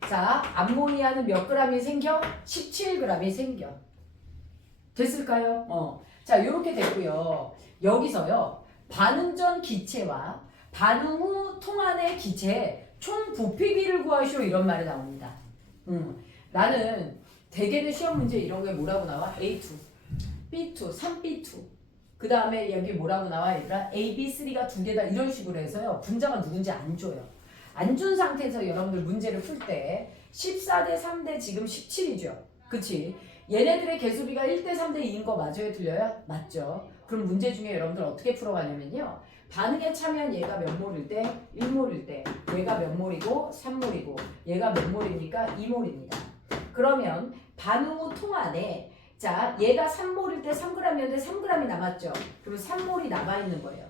자, 암모니아는 몇 g이 생겨? 17g이 생겨. 됐을까요? 자, 이렇게 됐고요. 여기서요. 반응 전 기체와 반응 후 통안의 기체의 총 부피비를 구하시오 이런 말이 나옵니다. 나는 대개는 시험 문제 이런 게 뭐라고 나와? A2, B2, 3B2. 그 다음에 여기 뭐라고 나와? 얘들아? A, B, 3가 두 개다 이런 식으로 해서요. 분자가 누군지 안 줘요. 안 준 상태에서 여러분들 문제를 풀 때 14대 3대 지금 17이죠. 그치? 얘네들의 개수비가 1대 3대 2인 거 맞아요? 틀려요? 맞죠? 그럼 문제 중에 여러분들 어떻게 풀어가냐면요. 반응에 차면 얘가 몇 몰일 때? 1몰일 때. 얘가 몇 몰이고 3몰이고 얘가 몇 몰입니까? 2몰입니다. 그러면 반응 후 통 안에 자 얘가 3몰일 때 3g이었는데 3g이 남았죠. 그리고 3몰이 남아있는 거예요.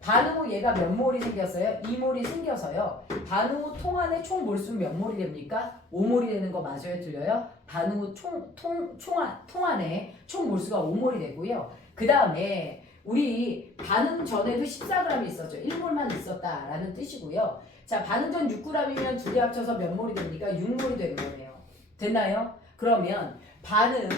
반응 후 얘가 몇 몰이 생겼어요? 2몰이 생겨서요. 반응 후 통 안에 총 몰수는 몇 몰이 됩니까? 5몰이 되는 거 맞아요? 틀려요? 반응 후 통 안에 총 몰수가 5몰이 되고요. 그 다음에 우리 반응 전에도 14g 있었죠. 1몰만 있었다라는 뜻이고요. 자, 반응 전 6g이면 둘이 합쳐서 몇 몰이 됩니까? 6몰이 되는 거네요. 됐나요? 그러면 반응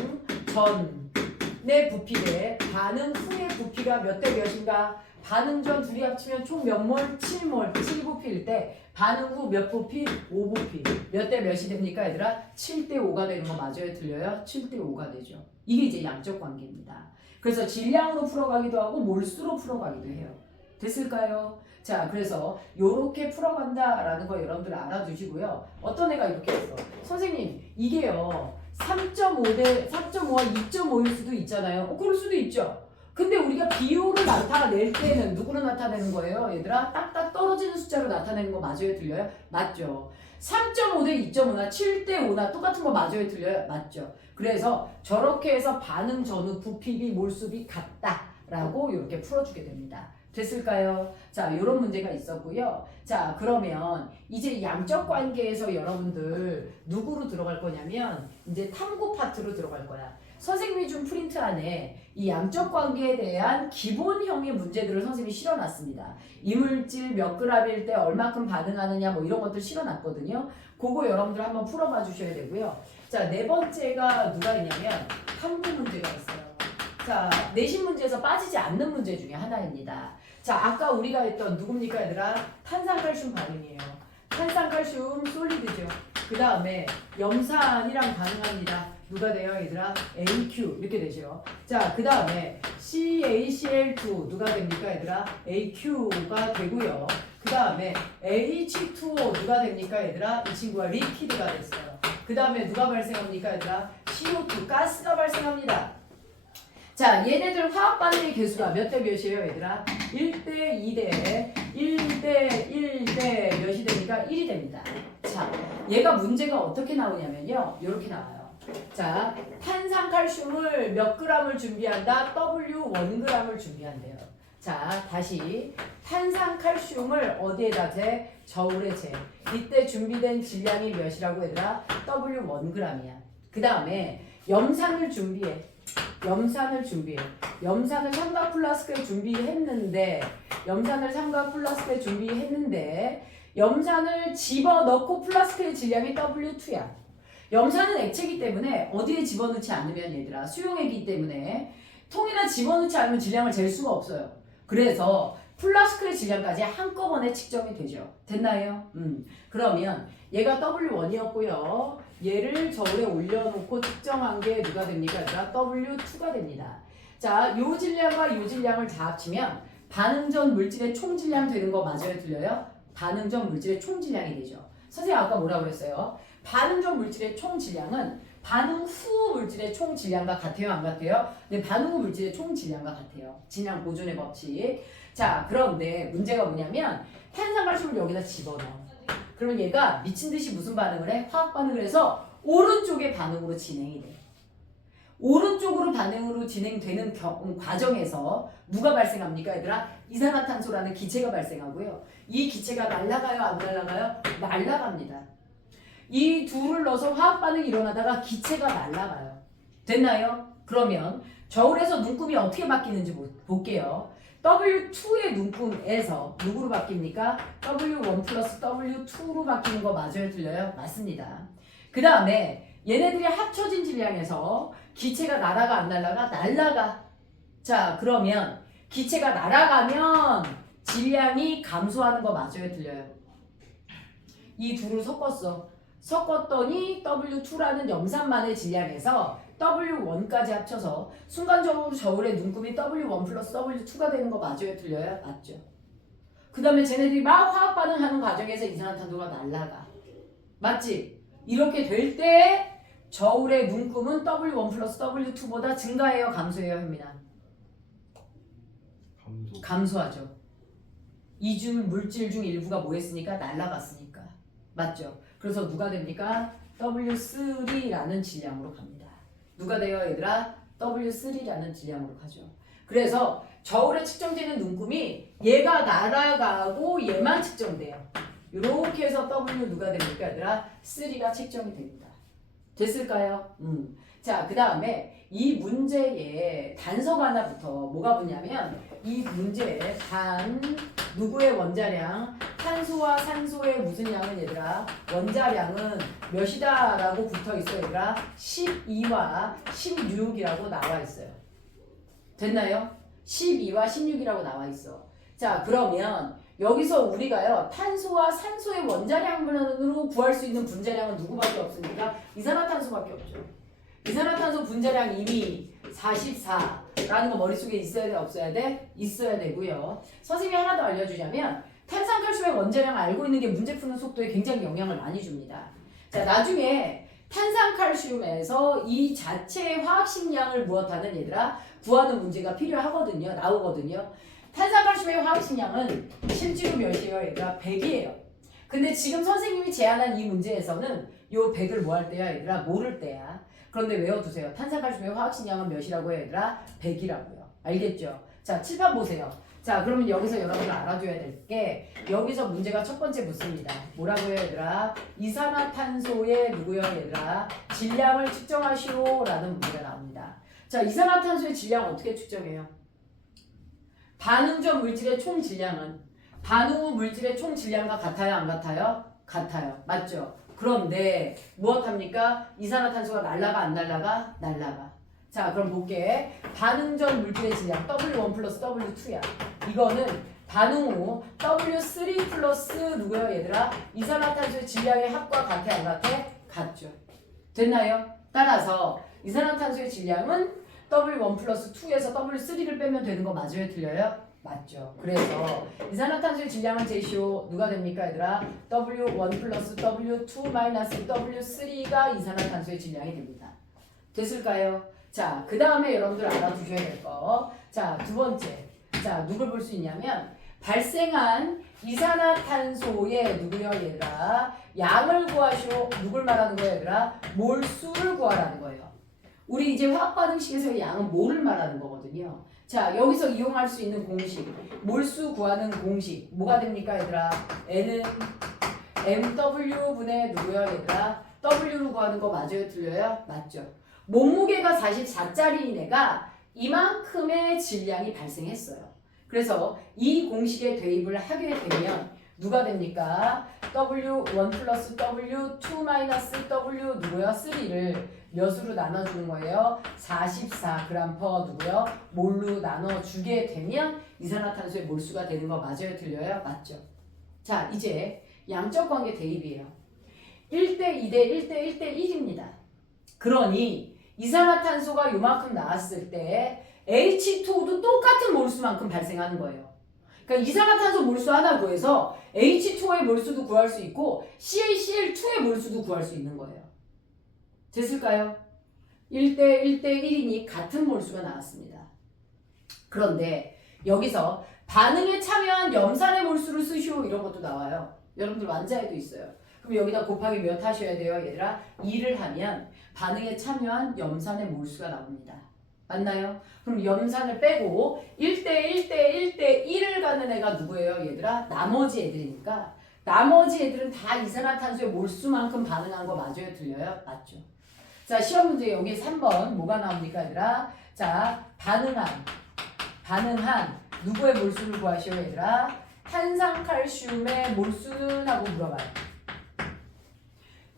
전의 부피대 반응 후의 부피가 몇 대 몇인가? 반응 전 둘이 합치면 총 몇 몰? 7몰, 7부피일 때 반응 후 몇 부피? 5부피. 몇 대 몇이 됩니까 얘들아? 7대 5가 되는 거 맞아요? 틀려요? 7대 5가 되죠. 이게 이제 양적 관계입니다. 그래서 질량으로 풀어가기도 하고 몰수로 풀어가기도 해요. 됐을까요? 자, 그래서 요렇게 풀어간다라는 거 여러분들 알아두시고요. 어떤 애가 이렇게 했어. 선생님, 이게요. 3.5대 3.5와 2.5일 수도 있잖아요. 그럴 수도 있죠. 근데 우리가 비율을 나타낼 때는 누구로 나타내는 거예요? 얘들아, 딱딱 떨어지는 숫자로 나타내는 거 맞아요? 틀려요? 맞죠. 3.5대 2.5나 7대 5나 똑같은 거 맞아요? 틀려요? 맞죠. 그래서 저렇게 해서 반응 전후 부피비 몰수비 같다라고 이렇게 풀어주게 됩니다. 됐을까요? 자, 이런 문제가 있었고요. 자, 그러면 이제 양적 관계에서 여러분들 누구로 들어갈 거냐면 이제 탐구 파트로 들어갈 거야. 선생님이 준 프린트 안에 이 양적 관계에 대한 기본형의 문제들을 선생님이 실어놨습니다. 이물질 몇 g일 때 얼마큼 반응하느냐 뭐 이런 것들 실어놨거든요. 그거 여러분들 한번 풀어봐 주셔야 되고요. 자, 네 번째가 누가 있냐면 탐구 문제가 있어요. 자, 내신 문제에서 빠지지 않는 문제 중에 하나입니다. 자, 아까 우리가 했던 누굽니까 얘들아? 탄산칼슘 반응이에요. 탄산칼슘 솔리드죠. 그 다음에 염산이랑 반응합니다. 누가 돼요 얘들아? AQ 이렇게 되죠. 자, 그 다음에 CaCl2 누가 됩니까 얘들아? AQ가 되고요. 그 다음에 H2O 누가 됩니까 얘들아? 이 친구가 리퀴드가 됐어요. 그 다음에 누가 발생합니까 얘들아? CO2 가스가 발생합니다. 자, 얘네들 화학 반응의 개수가 몇 대 몇이에요 얘들아? 1대 2대 1대 1대 몇이 되니까 1이 됩니다. 자, 얘가 문제가 어떻게 나오냐면요 이렇게 나와요. 자, 탄산칼슘을 몇 g을 준비한다? W1g을 준비한대요. 자, 다시 탄산칼슘을 어디에다 재? 저울에 재. 이때 준비된 질량이 몇이라고 얘들아? W1g이야. 그 다음에 염산을 준비해. 염산을 삼각 플라스크에 준비했는데 염산을 집어넣고 플라스크의 질량이 W2야. 염산은 액체이기 때문에 어디에 집어넣지 않으면 얘들아 수용액이기 때문에 통에다 집어넣지 않으면 질량을 잴 수가 없어요. 그래서 플라스크의 질량까지 한꺼번에 측정이 되죠. 됐나요? 그러면 얘가 W1이었고요. 얘를 저울에 올려놓고 측정한 게 누가 됩니까? 얘들아 W2가 됩니다. 자, 요 질량과 요 질량을 다 합치면 반응 전 물질의 총 질량 되는 거 맞아요? 틀려요? 반응 전 물질의 총 질량이 되죠. 선생님 아까 뭐라고 그랬어요? 반응 전 물질의 총 질량은 반응 후 물질의 총 질량과 같아요? 안 같아요? 네, 반응 후 물질의 총 질량과 같아요. 질량 보존의 법칙. 자, 그런데 문제가 뭐냐면 탄산칼슘을 여기다 집어넣어. 그러면 얘가 미친 듯이 무슨 반응을 해? 화학 반응을 해서 오른쪽의 반응으로 진행이 돼. 오른쪽으로 반응으로 진행되는 과정에서 누가 발생합니까 얘들아? 이산화탄소라는 기체가 발생하고요. 이 기체가 날아가요? 안 날아가요? 날아갑니다. 이 둘을 넣어서 화학 반응이 일어나다가 기체가 날아가요. 됐나요? 그러면 저울에서 눈금이 어떻게 바뀌는지 볼게요. W2의 눈금에서 누구로 바뀝니까? W1 플러스 W2로 바뀌는 거 맞아요? 틀려요? 맞습니다. 그 다음에 얘네들이 합쳐진 질량에서 기체가 날아가 안 날아가? 날아가. 자, 그러면 기체가 날아가면 질량이 감소하는 거 맞아요? 틀려요? 이 둘을 섞었더니 W2라는 염산만의 질량에서 W1까지 합쳐서 순간적으로 저울의 눈금이 W1 플러스 W2가 되는 거 맞아요? 틀려요? 맞죠. 그 다음에 쟤네들이 막 화학 반응하는 과정에서 이산화탄소가 날아가. 맞지? 이렇게 될 때 저울의 눈금은 W1 플러스 W2보다 증가해요? 감소해요? 현민아? 감소하죠. 이중 물질 중 일부가 뭐 했으니까 날아갔으니까. 맞죠? 그래서 누가 됩니까? W3라는 질량으로 갑니다. 누가 돼요, 얘들아? W3라는 질량으로 가죠. 그래서 저울에 측정되는 눈금이 얘가 날아가고 얘만 측정돼요. 이렇게 해서 W 누가 됩니까, 얘들아? 3가 측정이 됩니다. 됐을까요? 자, 그 다음에 이 문제에 단서가 하나 붙어. 뭐가 붙냐면 이 문제에 누구의 원자량, 탄소와 산소의 무슨 양은 얘들아? 원자량은 몇이다 라고 붙어 있어요, 얘들아? 12와 16이라고 나와 있어요. 됐나요? 12와 16이라고 나와 있어. 자, 그러면 여기서 우리가요, 탄소와 산소의 원자량으로 구할 수 있는 분자량은 누구밖에 없습니까? 이산화탄소밖에 없죠. 이산화탄소 분자량 이미 44라는 거 머릿속에 있어야 돼, 없어야 돼? 있어야 되고요. 선생님이 하나 더 알려주자면 탄산칼슘의 원자량을 알고 있는 게 문제 푸는 속도에 굉장히 영향을 많이 줍니다. 자, 나중에 탄산칼슘에서 이 자체의 화학식량을 무엇하는 얘들아? 구하는 문제가 필요하거든요. 나오거든요. 탄산칼슘의 화학식량은 실제로 몇이에요? 얘들아? 100이에요. 근데 지금 선생님이 제안한 이 문제에서는 요 100을 뭐 할 때야? 얘들아? 모를 때야. 그런데 외워두세요. 탄산칼슘의 화학식량은 몇이라고 해요? 얘들아? 100이라고요. 알겠죠? 자, 칠판 보세요. 자, 그러면 여기서 여러분들 알아줘야 될 게 여기서 문제가 첫 번째 묻습니다. 뭐라고 해요, 얘들아? 이산화탄소의 누구요, 얘들아? 질량을 측정하시오 라는 문제가 나옵니다. 자, 이산화탄소의 질량 어떻게 측정해요? 반응 전 물질의 총 질량은 반응 후 물질의 총 질량과 같아요, 안 같아요? 같아요. 맞죠? 그런데 무엇합니까? 이산화탄소가 날라가 안 날라가? 날라가. 자, 그럼 볼게. 반응 전 물질의 질량 W1 플러스 W2야. 이거는 반응 후 W3 플러스 누구요, 얘들아? 이산화탄소의 질량의 합과 같아, 안 같아? 같죠. 됐나요? 따라서 이산화탄소의 질량은 W1 플러스 2에서 W3를 빼면 되는 거 맞아요? 틀려요? 맞죠. 그래서 이산화탄소의 질량을 제시오 누가 됩니까, 얘들아? W1 플러스 W2 마이너스 W3가 이산화탄소의 질량이 됩니다. 됐을까요? 자, 그 다음에 여러분들 알아두셔야 될 거. 자, 두 번째. 자, 누굴 볼 수 있냐면 발생한 이산화탄소의 누구요, 얘들아? 양을 구하시오. 누굴 말하는 거예요, 얘들아? 몰수를 구하라는 거예요. 우리 이제 화학반응식에서의 양은 몰을 말하는 거거든요. 자, 여기서 이용할 수 있는 공식, 몰수 구하는 공식 뭐가 됩니까, 얘들아? N은 MW분의 누구요, 얘들아? W로 구하는 거 맞아요, 틀려요? 맞죠. 몸무게가 44짜리인 애가 이만큼의 질량이 발생했어요. 그래서 이 공식에 대입을 하게 되면 누가 됩니까? W1 플러스 W2 마이너스 W 누구요? 3를 몇으로 나눠주는 거예요? 44g per 누구요? 몰로 나눠주게 되면 이산화탄소의 몰수가 되는 거 맞아요? 틀려요? 맞죠? 자, 이제 양적 관계 대입이에요. 1대 2대 1대 1대 1입니다. 그러니 이산화탄소가 요만큼 나왔을 때 H2도 똑같은 몰수만큼 발생하는 거예요. 그러니까 이산화탄소 몰수 하나 구해서 H2의 몰수도 구할 수 있고 CaCl2의 몰수도 구할 수 있는 거예요. 됐을까요? 1대 1대 1이니 같은 몰수가 나왔습니다. 그런데 여기서 반응에 참여한 염산의 몰수를 쓰시오 이런 것도 나와요. 여러분들 완자에도 있어요. 그럼 여기다 곱하기 몇 하셔야 돼요, 얘들아? 2를 하면 반응에 참여한 염산의 몰수가 나옵니다. 맞나요? 그럼 염산을 빼고 1대 1대 1대 1을 가는 애가 누구예요, 얘들아? 나머지 애들이니까 나머지 애들은 다 이산화탄소의 몰수만큼 반응한 거 맞아요, 틀려요? 맞죠. 자, 시험 문제 여기 3번 뭐가 나옵니까, 얘들아? 자, 반응한 누구의 몰수를 구하시오, 얘들아? 탄산칼슘의 몰수는 하고 물어봐요.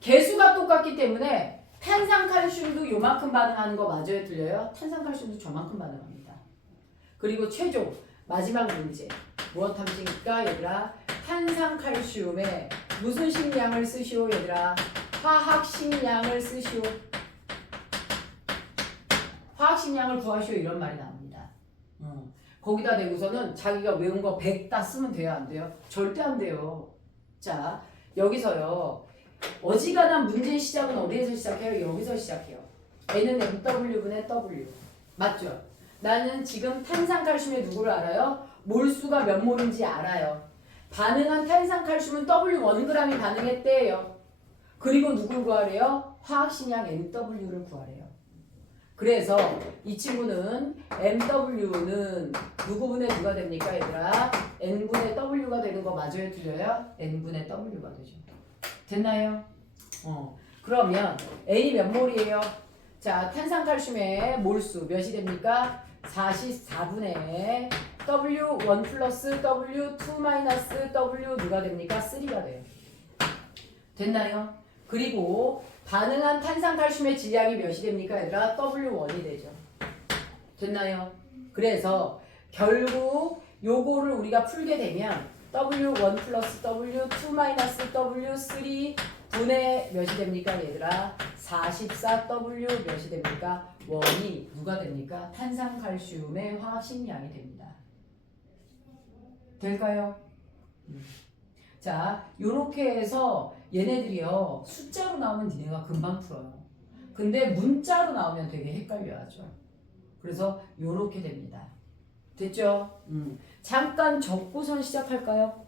개수가 똑같기 때문에 탄산칼슘도 요만큼 반응하는 거 맞아요, 틀려요? 탄산칼슘도 저만큼 반응합니다. 그리고 최종 마지막 문제 무엇 탐지니까, 얘들아? 탄산칼슘에 무슨 식량을 쓰시오, 얘들아? 화학식량을 쓰시오. 화학식량을 구하시오 이런 말이 나옵니다. 거기다 대고서는 자기가 외운 거 100 다 쓰면 돼요, 안 돼요? 절대 안 돼요. 자, 여기서요. 어지간한 문제의 시작은 어디에서 시작해요? 여기서 시작해요. N은 MW분의 W. 맞죠? 나는 지금 탄산칼슘의 누구를 알아요? 몰수가 몇 몰인지 알아요. 반응한 탄산칼슘은 W1g이 반응했대요. 그리고 누굴 구하래요? 화학식량 MW를 구하래요. 그래서 이 친구는 MW는 누구분의 누가 됩니까 얘들아? N분의 W가 되는 거 맞아요? 틀려요? N분의 W가 되죠. 됐나요? 그러면 N이 몇 몰이에요? 자, 탄산칼슘의 몰수 몇이 됩니까? 44분의 W1 플러스 W2 마이너스 W 누가 됩니까? 3가 돼요. 됐나요? 그리고 반응한 탄산칼슘의 질량이 몇이 됩니까? 얘들아 W1이 되죠. 됐나요? 그래서 결국 요거를 우리가 풀게 되면 W1 플러스 W2 마이너스 W3 분의 몇이 됩니까? 얘들아 44W 몇이 됩니까? 원이 누가 됩니까? 탄산칼슘의 화학식량이 됩니다. 될까요? 자, 요렇게 해서 얘네들이요 숫자로 나오면 니네가 금방 풀어요. 근데 문자로 나오면 되게 헷갈려하죠. 그래서 요렇게 됩니다. 됐죠? 잠깐 적고선 시작할까요?